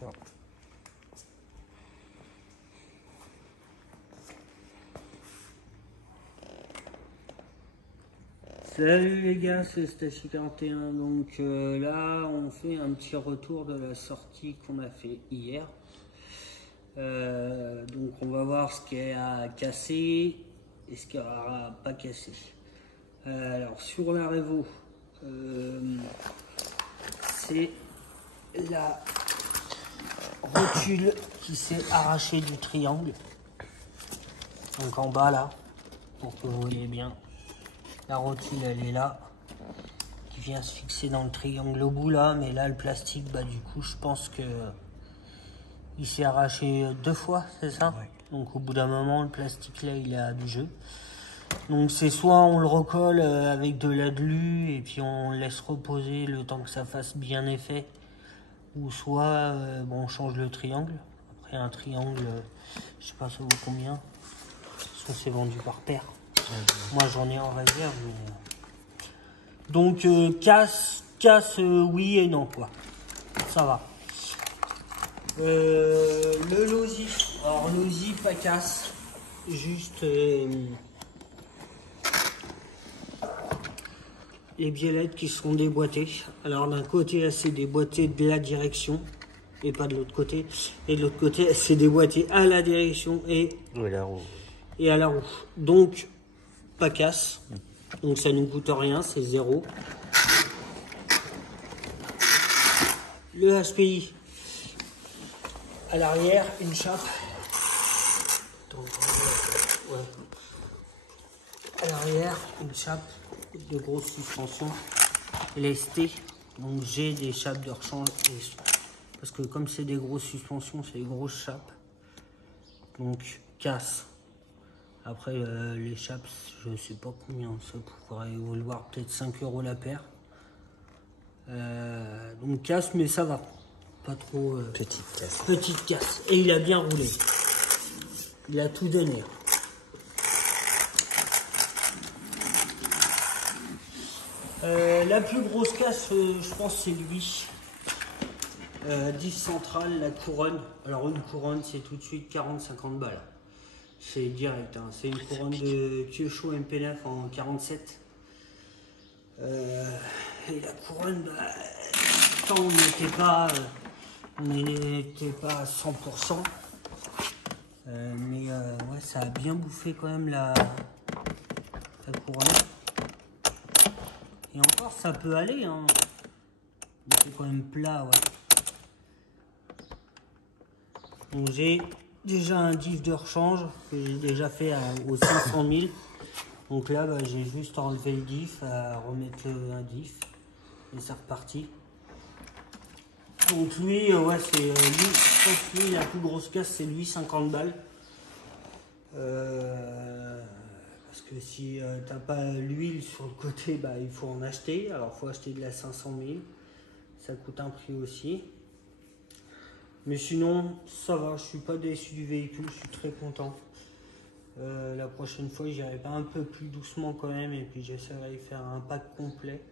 ça. Salut les gars, c'est Stachi41. Donc là, on fait un petit retour de la sortie qu'on a fait hier. Donc on va voir ce qui a cassé et ce qui n'aura pas cassé. Alors sur la Revo, c'est la rotule qui s'est arrachée du triangle. Donc en bas là, pour que vous voyez bien. La rotule elle est là, qui vient se fixer dans le triangle au bout là, mais là le plastique, bah du coup je pense que il s'est arraché 2 fois, c'est ça? Ouais. Donc au bout d'un moment le plastique là il a du jeu. Donc c'est soit on le recolle avec de la glu et puis on laisse reposer le temps que ça fasse bien effet, ou soit bon, on change le triangle. Après un triangle, je sais pas ça vaut combien, soit c'est vendu par paire. Moi j'en ai en réserve. Mais... Donc casse oui et non quoi. Ça va. Le losi. Alors losi pas casse. Juste les biellettes qui seront déboîtées. Alors d'un côté c'est déboîté de la direction et pas de l'autre côté. Et de l'autre côté c'est déboîté à la direction et à la roue. Donc pas casse, donc ça nous coûte rien, c'est 0. Le HPI à l'arrière, une chape. À l'arrière, une chape de grosse suspension LST. Donc j'ai des chapes de rechange parce que comme c'est des grosses suspensions, c'est des grosses chapes. Donc casse. Après les chapes, je sais pas combien ça pourrait valoir, peut-être 5 € la paire. Donc casse, mais ça va. Pas trop. Petite casse. Petite casse. Et il a bien roulé. Il a tout donné. La plus grosse casse, je pense, c'est lui. Diff centrale, la couronne. Alors une couronne, c'est tout de suite 40-50 balles. C'est direct, hein. C'est une couronne de Kyosho MP9 en 47. Et la couronne, bah, quand on n'était pas à 100%. Mais ouais, ça a bien bouffé quand même la couronne. Et encore, ça peut aller, hein. Mais c'est quand même plat, ouais. Donc j'ai déjà un diff de rechange que j'ai déjà fait aux 500 000. Donc là, bah, j'ai juste enlevé le diff, à remettre un diff et c'est reparti. Donc lui, ouais, c'est lui, je pense que lui, la plus grosse casse, c'est lui, 50 balles. Parce que si t'as pas l'huile sur le côté, bah, il faut en acheter. Alors il faut acheter de la 500 000. Ça coûte un prix aussi. Mais sinon, ça va, je suis pas déçu du véhicule, je suis très content. La prochaine fois, j'irai pas un peu plus doucement quand même, et puis j'essaierai de faire un pack complet,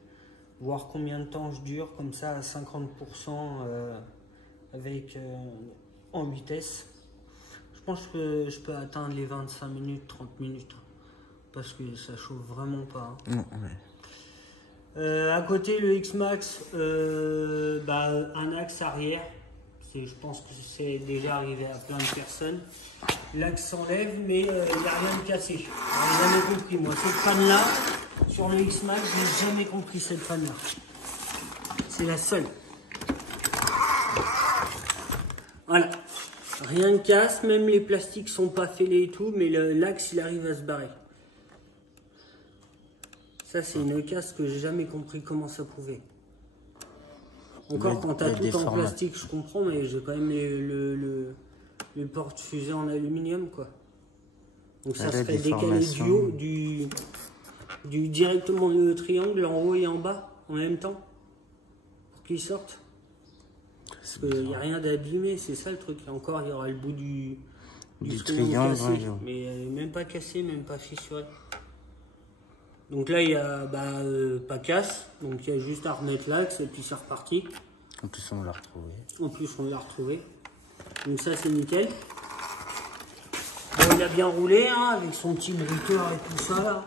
voir combien de temps je dure, comme ça à 50% avec en vitesse. Je pense que je peux atteindre les 25 minutes, 30 minutes, parce que ça chauffe vraiment pas. Hein. Non, ouais. À côté, le X-Max, bah, un axe arrière. Je pense que c'est déjà arrivé à plein de personnes. L'axe s'enlève, mais il n'y a rien de cassé. J'ai jamais compris, moi. Cette panne-là, sur le X-Max, j'ai jamais compris cette panne-là. C'est la seule. Voilà. Rien ne casse, même les plastiques sont pas fêlés et tout, mais l'axe, il arrive à se barrer. Ça, c'est une casse que j'ai jamais compris comment ça pouvait. Encore quand t'as tout en plastique, je comprends, mais j'ai quand même le porte-fusée en aluminium, quoi. Donc ça serait décalé du haut, directement le triangle en haut et en bas en même temps pour qu'il sorte. Parce qu'il n'y a rien d'abîmé, c'est ça le truc. Et encore, il y aura le bout du triangle cassé, ouais, mais même pas cassé, même pas fissuré. Donc là, il y a pas casse, donc il y a juste à remettre l'axe et puis c'est reparti. En plus, on l'a retrouvé. En plus, on l'a retrouvé. Donc ça, c'est nickel. Bon, il a bien roulé, hein, avec son petit bruteur et tout ça, là.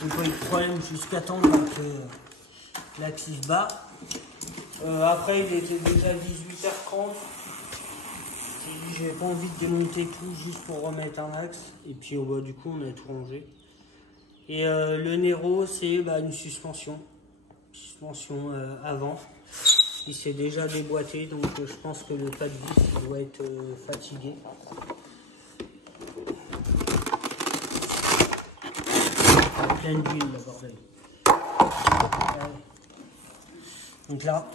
J'ai pas eu de problème jusqu'à temps que l'axe se bat. Après, il était déjà 18h30. J'ai pas envie de démonter tout juste pour remettre un axe. Et puis, du coup, on a tout rangé. Et le Nero, c'est une suspension. Suspension avant. Il s'est déjà déboîté, donc je pense que le pas de vis doit être fatigué. Pleine d'huile, le bordel. Donc là,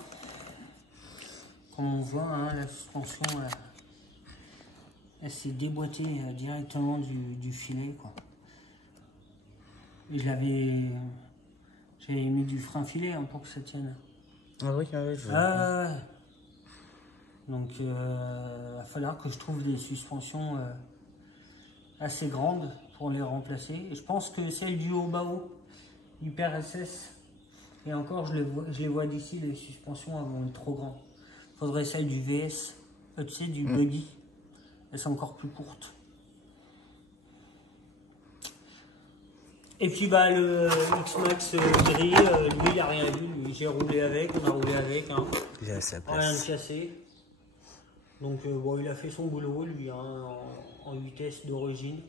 comme on voit, hein, la suspension, elle s'est déboîtée directement du filet, quoi. Et j'avais mis du frein filet, hein, pour que ça tienne. Ah oui, je vois. Donc il va falloir que je trouve des suspensions assez grandes pour les remplacer. Et je pense que celle du Obao, Hyper SS, et encore je les vois d'ici, les suspensions elles vont être trop grandes. Il faudrait celle du VS, tu sais, du Buggy. Elles sont encore plus courtes. Et puis le X-Max gris, lui il a rien vu, lui j'ai roulé avec, on a roulé avec, hein. Il est à sa place. Rien de cassé. Donc il a fait son boulot lui, hein, en vitesse d'origine.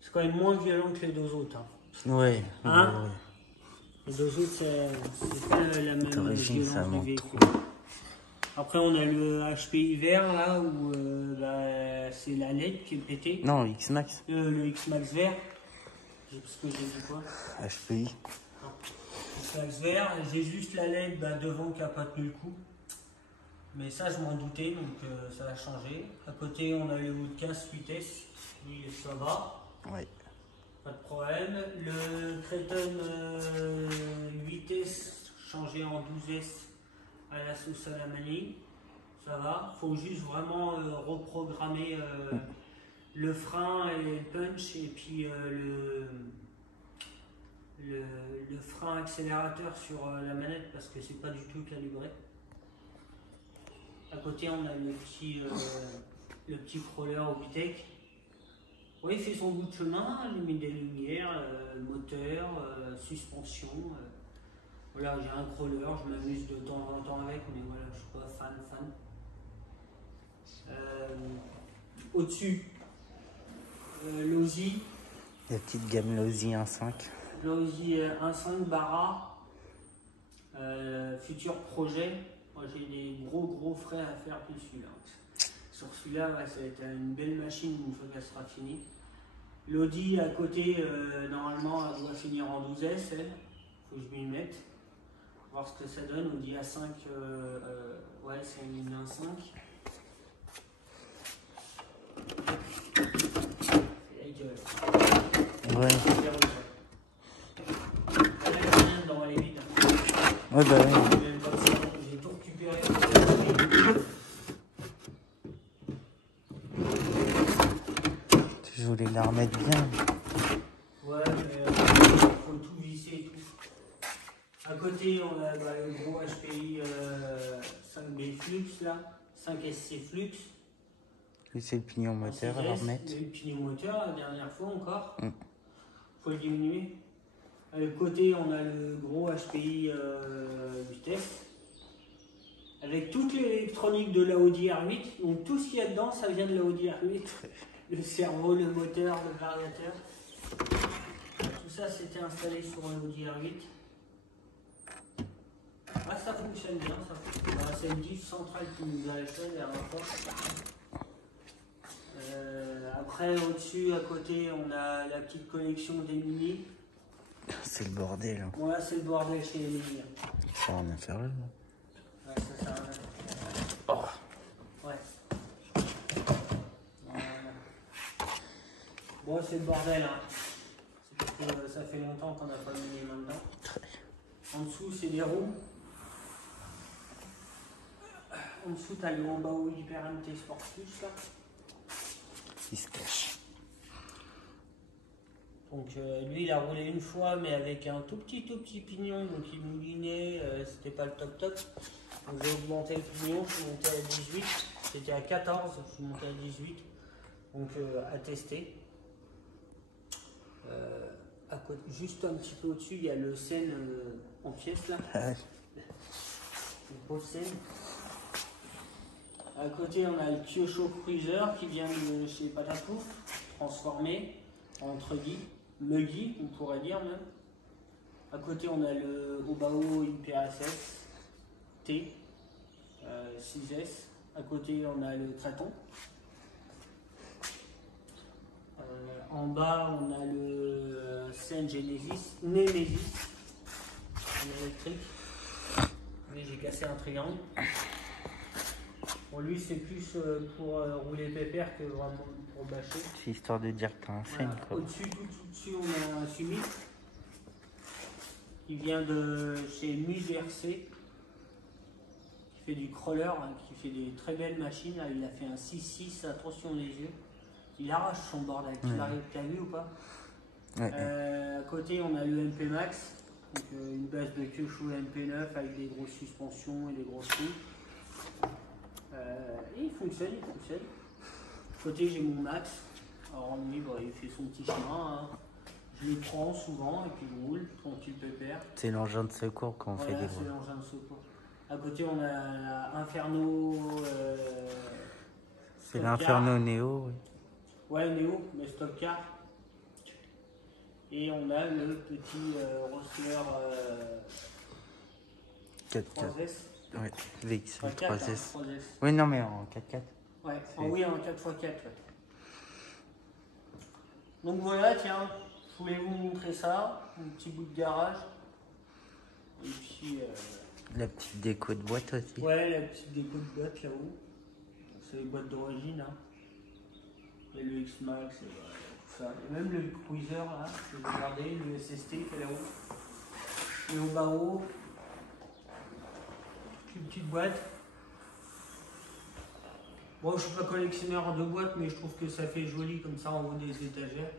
C'est quand même moins violent que les deux autres. Hein. Oui. Hein, les deux autres c'est pas la même violence du véhicule. Après on a le HPI vert là où c'est la LED qui est pétée. Non, X-Max. Le X-Max vert. Parce que j'ai dit quoi? HPI. X-Max vert, j'ai juste la LED devant qui n'a pas tenu le coup. Mais ça, je m'en doutais, donc ça va changer. À côté, on a le haut de 15 vitesses. Lui, ça va. Oui. Pas de problème. Le Créton 8S changé en 12S à la sauce à la manille. Ça va. Il faut juste vraiment reprogrammer le frein et le punch et puis le frein accélérateur sur la manette parce que c'est pas du tout calibré. À côté on a le petit crawler Obitech. Oui, il fait son bout de chemin, il met des lumières, moteur, suspension. Voilà, j'ai un crawler, je m'amuse de temps en temps avec, mais voilà, je suis pas fan. Au-dessus, Losi. La petite gamme Losi 1.5. Losi 1.5 Barra. Futur projet. Moi j'ai des gros frais à faire dessus là. Sur celui-là, ça va être une belle machine une fois qu'elle sera finie. L'Audi à côté, normalement, elle doit finir en 12S, elle. Faut que je m'y mette. Voir ce que ça donne. Audi A5, ouais, c'est une 1.5. Ouais. Ouais, oui. J'ai tout récupéré. Je voulais la remettre bien. Ouais, mais il faut tout visser et tout. À côté, on a le gros HPI 5B Flux, là. 5SC Flux. Et c'est le pignon moteur à la remettre. Le pignon moteur, la dernière fois encore. Faut le diminuer. À côté, on a le gros HPI vitesse. Avec toute l'électronique de la Audi R8. Donc tout ce qu'il y a dedans, ça vient de la Audi R8. Le cerveau, le moteur, le variateur. Tout ça, c'était installé sur la Audi R8. Ah, ça fonctionne bien. C'est une diff centrale qui nous a fait la dernière fois. Après, au-dessus, à côté, on a la petite collection des Mini. C'est le bordel. Voilà, c'est le bordel chez les Mini. Ça va rien faire là. Ouais, ça sert à rien. Oh. Ouais. Voilà. Bon, c'est le bordel, hein. C'est parce que ça fait longtemps qu'on n'a pas mis les mains dedans. En dessous, c'est des roues. En dessous, tu as le Obao Hyper MT Sport Plus, là. Il se cache. Donc lui il a roulé une fois mais avec un tout petit pignon, donc il moulinait, c'était pas le top. Donc j'ai augmenté le pignon, je suis monté à 18, c'était à 14, je suis monté à 18, donc à tester. Juste un petit peu au-dessus, il y a le Seine en pièces là, une pauvre Seine. À côté, on a le Kyosho Cruiser qui vient de chez Patapouf, transformé entre Muggy, on pourrait dire même. À côté, on a le Obao IPSS T 6S. À côté, on a le Traton. En bas, on a le Seine Nemesis en électrique. Mais j'ai cassé un triangle. Bon, lui, c'est plus pour rouler pépère que vraiment pour bâcher. C'est histoire de dire que t'as un Seine, quoi. Au-dessus, tout au-dessus, on a un Summit qui vient de chez MUGRC, qui fait du crawler, hein, qui fait des très belles machines. Là, il a fait un 6.6, attention les yeux. Il arrache son bordel. Tu l'arrives, t'as vu ou pas? À côté, on a le MP Max, donc, une base de Kyosho MP9 avec des grosses suspensions et des grosses roues. Et il fonctionne. À côté, j'ai mon Max. Alors lui, il fait son petit chemin. Hein. Je le prends souvent et puis je roule, tranquille pépère. C'est l'engin de secours quand on fait des c'est l'engin de secours. À côté, on a l'Inferno. C'est l'Inferno Neo, oui. Ouais, Neo, mais stock car. Et on a le petit Rostler 3S. Ouais, VXL 3S. 3S. Oui, non, mais en 4x4. Ouais, oui, en 4x4. Ouais. Donc voilà, tiens, je voulais vous montrer ça, un petit bout de garage. Et puis. La petite déco de boîte aussi. Ouais, la petite déco de boîte là-haut. C'est les boîtes d'origine. Hein. Il y a le X-Max, tout ça. Et même le Cruiser là, que vous regardez, le SST qui est là-haut. Et au bas-haut, une petite boîte. Bon, je suis pas collectionneur de boîtes, mais je trouve que ça fait joli comme ça en haut des étagères.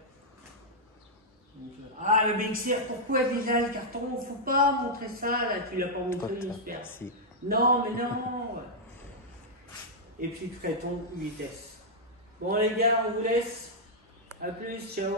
Donc, ah, le Big Sir, pourquoi déjà le carton? Faut pas montrer ça, là, tu l'as pas montré, j'espère. Si. Non, mais non. Et puis le Traton vitesse. Bon les gars, on vous laisse. A plus, ciao.